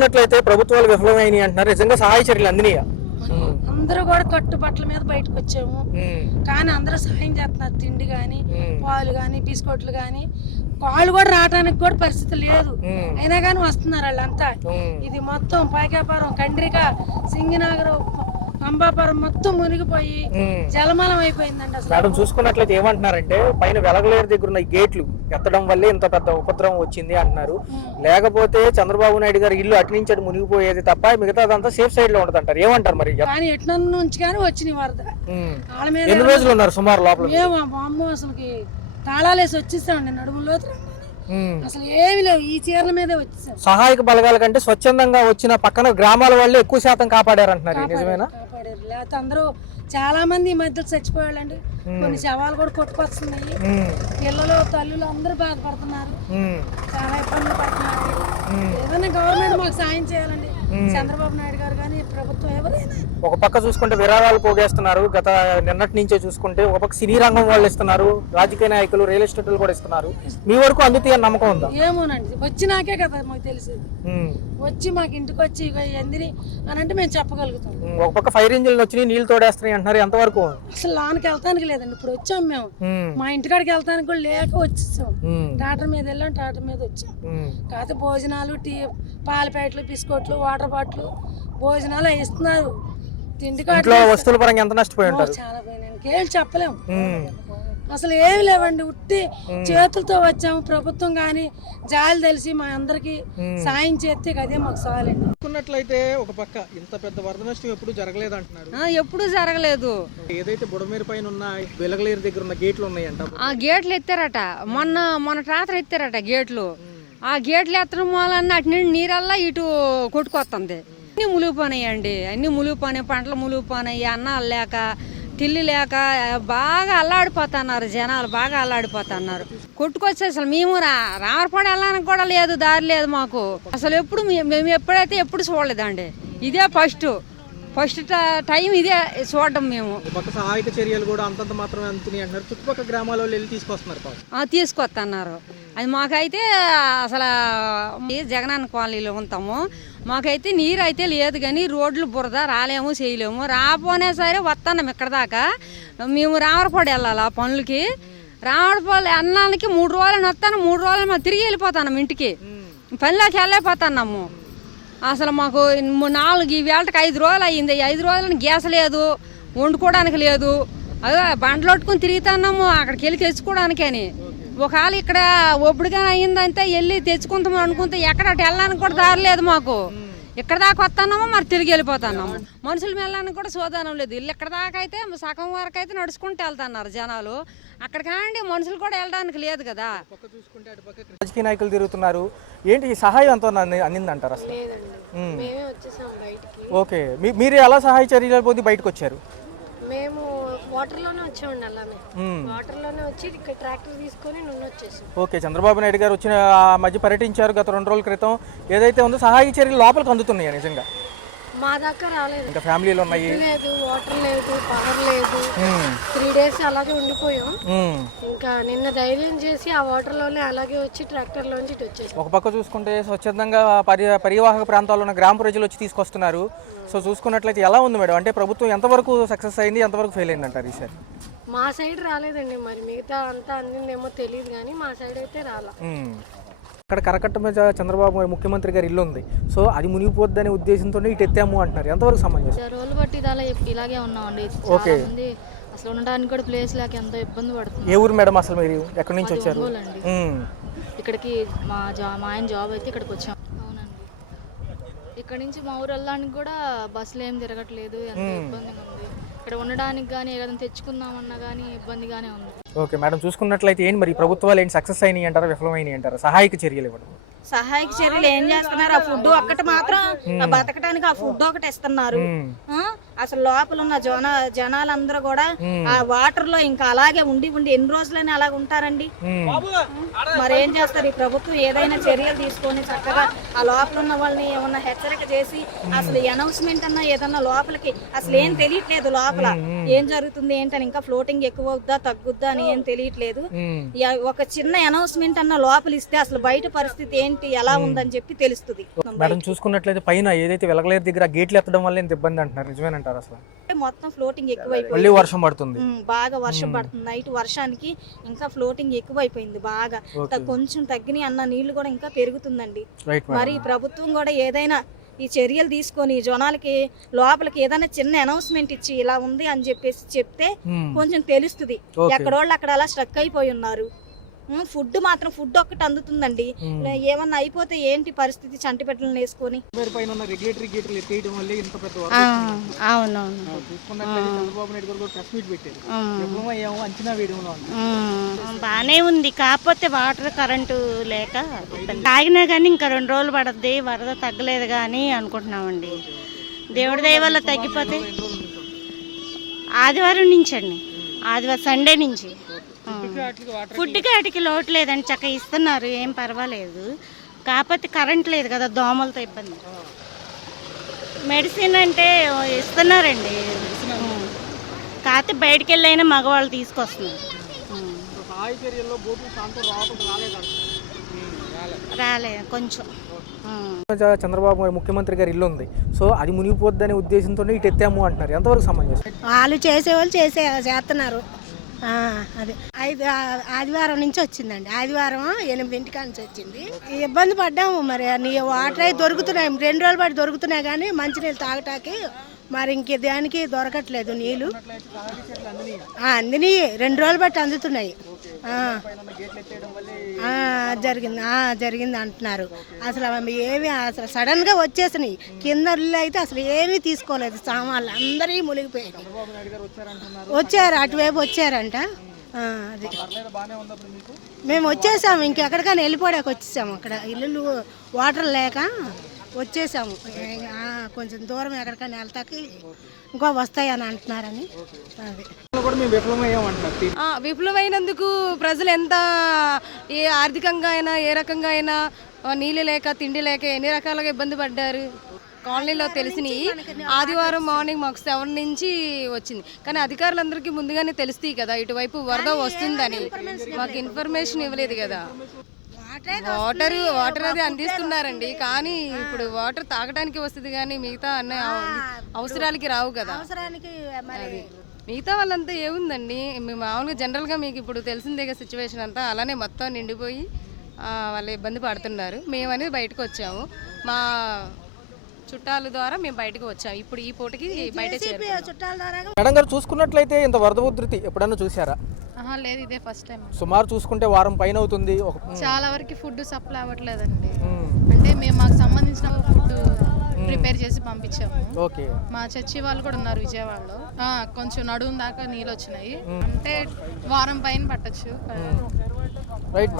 చూసుకున్నట్లయితే ప్రభుత్వాలు విఫలమైనవి అంటున్నారు, నిజంగా సహాయ చర్యలు అందినాయా? అందరూ కూడా కట్టుబట్టల మీద బయటకు వచ్చాము, కానీ అందరూ సహాయం చేస్తున్నారు. తిండి కానీ, పాలు కానీ, బిస్కెట్లు కానీ, వాళ్ళు కూడా రావడానికి కూడా పరిస్థితి లేదు, అయినా కానీ వస్తున్నారు వాళ్ళంతా. ఇది మొత్తం పాకాపురం, కండ్రిక, సింగినగరం, అంబాపురం మొత్తం మునిగిపోయి జలమలం అయిపోయిందండి. అసలు మేడం చూసుకున్నట్లయితే ఏమంటున్నారంటే పైన వెలగలేరు దగ్గర ఉన్న ఈ గేట్లు ఎత్తడం వల్లే ఇంత పెద్ద ఉపద్రవం వచ్చింది అంటున్నారు. లేకపోతే చంద్రబాబు నాయుడు గారు ఇల్లు అటు నుంచి అటు మునిగిపోయేది తప్ప మిగతాదంతా సేఫ్ సైడ్ లో ఉంటది అంటారు, ఏమంటారు మరి? కానీ ఎట్ల నుంచి కానీ వచ్చిన వరద వాళ్ళ మీద. ఎన్ని రోజులు ఉన్నారు సుమారు లోపల? అమ్మో అసలుకి తాళాలేసి వచ్చేసామండి, నడుములో అసలు ఏమి లేవు, ఈ చీరల మీదే వచ్చేసాం. సహాయక బలగాల కంటే స్వచ్ఛందంగా వచ్చిన పక్కన గ్రామాల వాళ్ళే ఎక్కువ శాతం కాపాడారు అంటున్నారు, నిజమేనా? కాపాడారు, లేకపోతే అందరూ చాలా మంది ఈ మధ్య చచ్చిపోయాళ్ళండి. కొన్ని శవాలు కూడా కొట్టుకొస్తున్నాయి, పిల్లలు తల్లులు అందరూ బాధపడుతున్నారు, చాలా ఇబ్బందులు పడుతున్నారు. ఏదైనా గవర్నమెంట్ మాకు సాయం చేయాలండి, చంద్రబాబు నాయుడు గారు కానీ ప్రభుత్వం ఎవరైనా. ఒక పక్క చూసుకుంటే విరాళాలు పోగేస్తున్నారు, గత నిన్నటి నుంచే చూసుకుంటే ఒక పక్క సినీ రంగం వాళ్ళు ఇస్తున్నారు, రాజకీయ నాయకులు, రియల్ ఎస్టేట్లు కూడా ఇస్తున్నారు. మీ వరకు అందుతాయి అని నమ్మకం ఉందా? ఏమోనండి, వచ్చినాకే కదా మాకు తెలిసేది. వచ్చి మాకు ఇంటికి వచ్చి ఎందిని అని అంటే మేము చెప్పగలుగుతాం. ఒక పక్క ఫైర్ ఇంజిన్లు వచ్చి నీళ్ళు తోడేస్తున్నాయి అంటున్నారు, ఎంతవరకు? అసలు లోనికి వెళ్తానికి లేదండి, ఇప్పుడు వచ్చాం మేము, మా ఇంటికాడికి వెళ్తానికి కూడా లేక వచ్చేసాం. టాటర్ మీద వెళ్ళాం, టాటర్ మీద వచ్చాం. కాకపోతే భోజనాలు, టీ, పాల ప్యాకెట్లు, బిస్కెట్లు, వాటర్ బాటిల్, భోజనాలు ఇస్తున్నారు. తిండి వస్తువుల పరంగా ఎంత నష్టపోయి ఉంటారు? చాలా పోయినాయి, ఇంకేం చెప్పలేము. అసలు ఏమి లేవండి, ఉట్టి చేతులతో వచ్చాము. ప్రభుత్వం కానీ జాలి తెలిసి మా అందరికి సాయం చేస్తే అదే మాకు చాలండి. చూసుకున్నట్లయితే ఒక పక్క ఇంత పెద్ద వరద నష్టం ఎప్పుడు జరగలేదు అంటున్నారు. ఎప్పుడు జరగలేదు. ఏదైతే బుడమేరు పైన ఉన్న వెలగలేరు దగ్గర ఉన్న గేట్లు ఉన్నాయంట, ఆ గేట్లు ఎత్తారట, మొన్న రాత్రి ఎత్తారట గేట్లు. ఆ గేట్లు ఎత్తడం వలన అటు నుండి నీరల్లా ఇటు కొట్టుకొస్తుంది. అన్ని మునిగిపోయినాయండి, అన్ని మునిగిపోయినాయి, పంటలు మునిగిపోయినాయి. అన్నాలు లేక, తిల్లి లేక బాగా అల్లాడిపోతున్నారు జనాలు, బాగా అల్లాడిపోతున్నారు. కొట్టుకొచ్చి అసలు మేము రామరపాడు వెళ్ళడానికి కూడా లేదు, దారి లేదు మాకు. అసలు ఎప్పుడు మేము ఎప్పుడైతే ఎప్పుడు చూడలేదండి, ఇదే ఫస్ట్ టైం ఇదే చూడడం మేము. సహాయక చర్యలు కూడా అంతంత మాత్రమే అందుతున్నాయి అంటున్నారు. చుట్టుపక్కల గ్రామాల్లో వెళ్ళి తీసుకొస్తున్నారు. అది మాకైతే అసలు జగనన్న కాలనీలో ఉంటాము, మాకైతే నీరు అయితే లేదు, కానీ రోడ్లు బురద రాలేము, చేయలేము. రాపోనే సరే వస్తున్నాం ఇక్కడ దాకా. మేము రామరపాడు వెళ్ళాలి ఆ పనులకి. రామరపాడు అన్నానికి 3 రోజులు వస్తాను, 3 రోజులు తిరిగి వెళ్ళిపోతాం ఇంటికి, పనిలోకి వెళ్ళైపోతున్నాము. అసలు మాకు 4 ఈ వేళకి 5 రోజులు అయ్యింది. 5 రోజులని గ్యాస్ లేదు, వండుకోవడానికి లేదు. అదే బండ్లు పట్టుకుని తిరుగుతున్నాము అక్కడికి వెళ్ళి తెచ్చుకోవడానికని. ఒకవేళ ఇక్కడ ఒప్పుడుగా అయ్యిందంటే వెళ్ళి తెచ్చుకుంటాము అనుకుంటే ఎక్కడ అటు వెళ్ళడానికి కూడా దారి లేదు మాకు. ఇక్కడ దాకా వస్తున్నామో మరి తిరిగి వెళ్ళిపోతున్నాము. మనుషులు వెళ్ళడానికి కూడా సోదానం లేదు. ఇల్లు ఇక్కడ దాకా అయితే సగం వరకు అయితే నడుచుకుంటూ వెళ్తున్నారు జనాలు, అక్కడ కానీ మనుషులు కూడా వెళ్ళడానికి లేదు కదా. రాజకీయ నాయకులు తిరుగుతున్నారు, ఏంటి ఈ సహాయం అంతా అందిందంటారు అసలు? ఓకే, మీరు ఎలా సహాయ చర్యలు పోతే బయటకు వచ్చారు? మేము వాటర్లోనే వచ్చామండి, అలానే వాటర్లోనే వచ్చి ఇక్కడ ట్రాక్టర్ తీసుకొని నుండి వచ్చేసాం. ఓకే, చంద్రబాబు నాయుడు గారు వచ్చిన మధ్య పర్యటించారు గత 2 రోజుల క్రితం. ఏదైతే ఉందో సహాయ చర్యలు లోపలికి అందుతున్నాయి నిజంగా? మా దాకా రాలేదు, ఇంకా ఫ్యామిలీలు ఉన్నాయి, లేదు వాటర్ లేదు, పవర్ లేదు. 3 డేస్ అలాగే ఉండిపోయాం. ఇంకా నిన్న ధైర్యం చేసి ఆ వాటర్ లోనే అలాగే వచ్చి ట్రాక్టర్ లోంచి వచ్చేసి. ఒక పక్క చూసుకుంటే స్వచ్ఛందంగా పరివాహక ప్రాంతాల్లో ఉన్న గ్రామ ప్రజలు వచ్చి తీసుకొస్తున్నారు. సో చూసుకున్నట్లయితే ఎలా ఉంది మేడం? అంటే ప్రభుత్వం ఎంతవరకు సక్సెస్ అయింది, ఎంతవరకు ఫెయిల్ అయింది అంటారు ఈసారి? మా సైడ్ రాలేదండి, మరి మిగతా అంతా అందిందేమో తెలియదు, కానీ మా సైడ్ అయితే రాలా. అక్కడ కరకట్ట మీద చంద్రబాబు ముఖ్యమంత్రి గారి ఇల్లు ఉంది, సో అది మునిగిపోద్దనే ఉద్దేశంతో ఇటు ఎత్తాము అంటున్నారు, ఎంతవరకు సమంజసం? రోజులు బట్టి ఇలాగే ఉన్నామండి. ఓకే, అసలు ఉండడానికి కూడా ప్లేస్ లేక ఎంతో ఇబ్బంది పడుతుంది. ఏ ఊరు మేడం అసలు మీరు ఎక్కడి నుంచి వచ్చారు? ఇక్కడికి మా ఆయన జాబ్ అయితే ఇక్కడికి వచ్చాం. అవునండి, ఇక్కడ నుంచి మా ఊరు వెళ్ళడానికి కూడా బస్సులు ఏం తిరగట్లేదు, ఎంతో ఇబ్బందిగా ఉంది. ఇక్కడ ఉండడానికి కానీ ఏదైనా తెచ్చుకుందామన్నా కానీ ఇబ్బందిగానే ఉంది. ఓకే మేడం, చూసుకున్నట్లయితే ఏంటి మరి ప్రభుత్వాలు ఏంటి సక్సెస్ అయినాయి అంటారా, విఫలమైనాయి అంటారా సహాయక చర్యలు ఇవ్వడం? సహాయక చర్యలు ఏం చేస్తున్నారు? ఆ ఫుడ్ ఒక్కటి మాత్రం బతకడానికి ఆ ఫుడ్ ఒకటి ఇస్తున్నారు. అసలు లోపల ఉన్న జనాలందరూ కూడా ఆ వాటర్ లో ఇంకా అలాగే ఉండి ఎన్ని రోజులని అలాగ ఉంటారండి. మరి ఏం చేస్తారు ఈ ప్రభుత్వం? ఏదైనా చర్యలు తీసుకొని చక్కగా ఆ లోపల ఉన్న వాళ్ళని ఏమన్నా హెచ్చరిక చేసి అసలు అనౌన్స్మెంట్ అన్నా ఏదన్నా లోపలికి అసలు ఏం తెలియట్లేదు. లోపల ఏం జరుగుతుంది ఏంటని, ఇంకా ఫ్లోటింగ్ ఎక్కువ అవుద్దా తగ్గుద్దా అని ఏం తెలియట్లేదు. ఒక చిన్న అనౌన్స్మెంట్ అన్న లోపల ఇస్తే అసలు బయట పరిస్థితి ఏంటి ఎలా ఉందని చెప్పి తెలుస్తుంది. మేడం చూసుకున్నట్లయితే పైన ఏదైతే వెలగలేరు దగ్గర గేట్లు ఎత్తడం వల్ల ఎంత ఇబ్బంది అంటున్నారు, నిజమేనంటారు? అసలు మొత్తం ఫ్లోటింగ్ ఎక్కువైపోయింది. మళ్ళీ వర్షం పడుతుంది, బాగా వర్షం పడుతుంది. నైట్ వర్షానికి ఇంకా ఫ్లోటింగ్ ఎక్కువైపోయింది బాగా. కొంచెం తగ్గినాయి అన్న నీళ్లు కూడా ఇంకా పెరుగుతుందండి. మరి ఈ ప్రభుత్వం కూడా ఏదైనా ఈ చర్యలు తీసుకొని జనాలకి లోపలికి ఏదైనా చిన్న అనౌన్స్మెంట్ ఇచ్చి ఇలా ఉంది అని చెప్పేసి చెప్తే కొంచెం తెలుస్తుంది. ఎక్కడోళ్ళు అక్కడ అలా స్ట్రక్ అయిపోయి ఉన్నారు. ఫుడ్ మాత్రం ఫుడ్ ఒక్కటి అందుతుందండి. ఏమన్నా అయిపోతే ఏంటి పరిస్థితి? చంటి పెట్టలను వేసుకొని బానే ఉంది. కాకపోతే వాటర్ కరెంటు లేక తాగినా కానీ ఇంకా 2 రోజులు పడద్ది, వరద తగ్గలేదు కానీ అనుకుంటున్నామండి. దేవుడి దయ వల్ల తగ్గిపోతే ఆదివారం నుంచి అండి, ఆదివారం సండే నుంచి. ఫుడ్కి వాటికి లోటు లేదండి, చక్కగా ఇస్తున్నారు, ఏం పర్వాలేదు. కాకపోతే కరెంట్ లేదు కదా, దోమలతో ఇబ్బంది. మెడిసిన్ అంటే ఇస్తున్నారండి, కాకపోతే బయటికి వెళ్ళైనా మగవాళ్ళు తీసుకొస్తున్నారు. రాలేదు కొంచెం. చంద్రబాబు ముఖ్యమంత్రి గారి ఇల్లు ఉంది, సో అది మునిగిపోద్దనే ఉద్దేశంతో ఇటు ఎత్తాము అంటున్నారు. ఎంతవరకు సమంజసం? వాళ్ళు చేసేవాళ్ళు చేస్తున్నారు. అదే ఆదివారం నుంచి వచ్చిందండి. ఆదివారం 8 నుంచి వచ్చింది. ఇబ్బంది పడ్డాము. మరి వాటర్ అయి దొరుకుతున్నాయి, 2 రోజులు పాటు దొరుకుతున్నాయి కానీ మంచినీళ్ళు తాగటానికి మరి ఇంక దానికి దొరకట్లేదు నీళ్ళు. అందిని 2 రోజులు బట్టి అందుతున్నాయి. జరిగింది అంటున్నారు. అసలు అసలు సడన్ గా వచ్చేసినాయి. కింద ఇల్లు అయితే అసలు ఏమీ తీసుకోలేదు, సామాన్లు అందరి మునిగిపోయాయి. వచ్చారు, అటువైపు వచ్చారంట. అది మేము వచ్చేసాము, ఇంకెక్కడికైనా వెళ్ళిపోయాక వచ్చేసాము. అక్కడ ఇల్లు వాటర్ లేక వచ్చేసాము. కొంచెం దూరం ఎక్కడికైనా వెళ్తాకి ఇంకో వస్తాయని అంటున్నారని. అది విఫలమైనందుకు ప్రజలు ఎంత ఆర్థికంగా అయినా ఏ రకంగా అయినా నీళ్ళు లేక తిండి లేక ఎన్ని రకాలుగా ఇబ్బంది పడ్డారు. కాలనీలో తెలిసినాయి. ఆదివారం మార్నింగ్ మాకు 7 నుంచి వచ్చింది, కానీ అధికారులందరికీ ముందుగానే తెలుస్తాయి కదా ఇటువైపు వరద వస్తుందని. మాకు ఇన్ఫర్మేషన్ ఇవ్వలేదు కదా. వాటర్ అది అందిస్తున్నారండి, కానీ ఇప్పుడు వాటర్ తాగడానికి వస్తుంది కానీ మిగతా అన్న అవసరాలకి రావు కదా. మిగతా వాళ్ళంతా ఏముందండి, మామూలుగా జనరల్గా మీకు ఇప్పుడు తెలిసిందే కదా సిచ్యువేషన్ అంతా. అలానే మొత్తం నిండిపోయి వాళ్ళు ఇబ్బంది పడుతున్నారు. మేము అనేది బయటకు వచ్చాము, మా చుట్టాల ద్వారా మేము బయటకు వచ్చాము. ఇప్పుడు ఈ పూటకి బయట మేడం గారు చూసుకున్నట్లయితే ఇంత వరద ఉధృతి ఎప్పుడన్నా చూసారా? లేదు, ఇదే ఫస్ట్ టైం. సుమారు చూసుకుంటే వారం పైన అవుతుంది. చాలా వరకు ఫుడ్ సప్లై అవ్వట్లేదండి. అంటే మేము మాకు సంబంధించిన ఫుడ్ ప్రిపేర్ చేసి పంపించాము. ఓకే, మా చర్చి వాళ్ళు కూడా ఉన్నారు విజయవాడలో. కొంచెం నడుము దాకా నీళ్ళు వచ్చినాయి, అంటే వారం పైన పట్టచ్చు. Right madam.